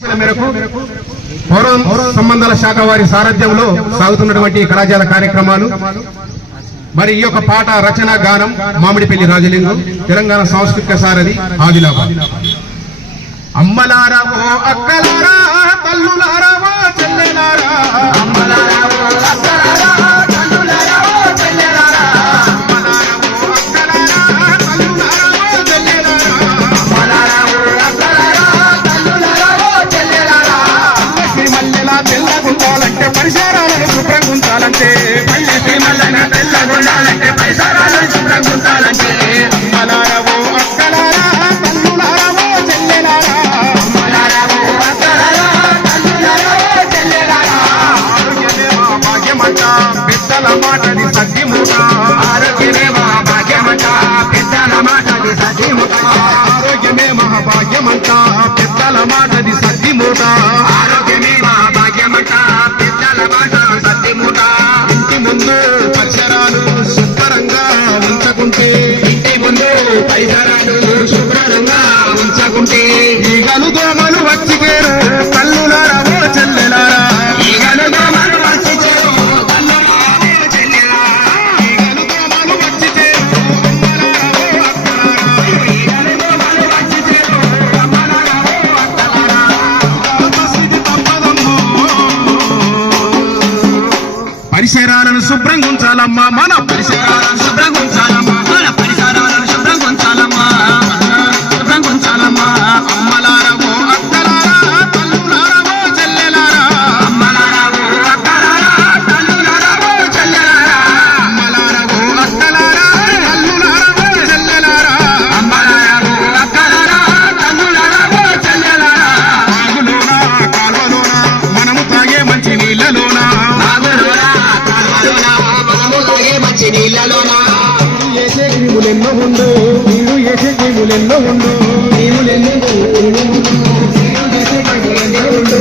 మేరకు పౌర సంబంధాల శాఖ వారి సారథ్యంలో సాగుతున్నటువంటి కళాశాల కార్యక్రమాలు మరి ఈ యొక్క పాట రచన గానం మామిడిపల్లి రాజలింగం తెలంగాణ సాంస్కృతిక సారథి ఆదిలాబాద్. అమ్మలారా ఓ అక్కలారా తల్లులారా ఓ చెల్లెలారా అమ్మలారా ఓ అక్కలారా తల్లులారా ఓ చెల్లెలారా అమ్మలారా ఓ అక్కలారా తల్లులారా ఓ చెల్లెలారా అమ్మలారా ఓ అక్కలారా తల్లులారా ఓ చెల్లెలారా పల్లె మల్లెలా తెల్లగుండాలంటే పరిసరాలను శుభ్రంగుంచాలంటే పల్లె మల్లెల తెల్లగుండాలంటే పరిసరాలను శుభ్రంగుంచాలంటే అమ్మలారా ఓ అక్కలారా తల్లులారా ఓ చెల్లెలారా అమ్మలారా ఓ అక్కలారా తల్లులారా ఓ చెల్లెలారా ఆరోగ్యమే మా భాగ్యమంట పెద్దల మాటది సత్యముట ఆరోగ్యమే మా భాగ్యమంట పెద్దల మాటది సత్యముట ఆరోగ్యమే మా భాగ్యమంట పెద్దల మాటది సత్యముట ఆరోగ్యమే మా భాగ్యమంట పెద్దల మాట సత్యముట ఇంటి ముందు పరిసరాలు శుభ్రంగా ఉంచుకుంటే ఇంటి ముందు పరిసరాలు శుభ్రంగా ఉంచుకుంటే ఈగలు దోమలు వచ్చి చేరు కల్లులారా ఓ చెల్లెలారా ఈగలు దోమలు వచ్చి చేరు కల్లులారా ఓ చెల్లెలారా ఈగలు దోమలు వచ్చి చేరు అమ్మలారా ఓ అక్కలారా ఈగలు దోమలు వచ్చి చేరు అమ్మలారా ఓ అక్కలారా స్థితి తప్పదమ్మో పరిసరాలను శుభ్రంగా ఉంచాలమ్మా మన పరిసరాలను శుభ్రంగా ఉంచాలమ్మా మన పరిసరాలను శుభ్రంగా ఉంచాలమ్మా శుభ్రంగా ఉంచాలమ్మా అమ్మలారా ఓ అక్కలారా తల్లులారా ఓ చెల్లెలారా అమ్మలారా ఓ అక్కలారా తల్లులారా ఓ చెల్లెలారా అమ్మలారా ఓ అక్కలారా తల్లులారా ఓ చెల్లెలారా అమ్మలారా ఓ అక్కలారా తల్లులారా ఓ చెల్లెలారా ఆగులోనా కాలువలోనా మనము తాగే మంచి నీళ్ళలోనా ఆగులోనా కాలువలోనా మనము తాగే మంచి నీళ్ళలోనా ఏసే క్రిములెన్నో ఉండు నీరు ఏసే క్రిములెన్నో ఉండు నీవులెన్నో ఉండు నీరు ఏసే క్రిములెన్నో ఉండు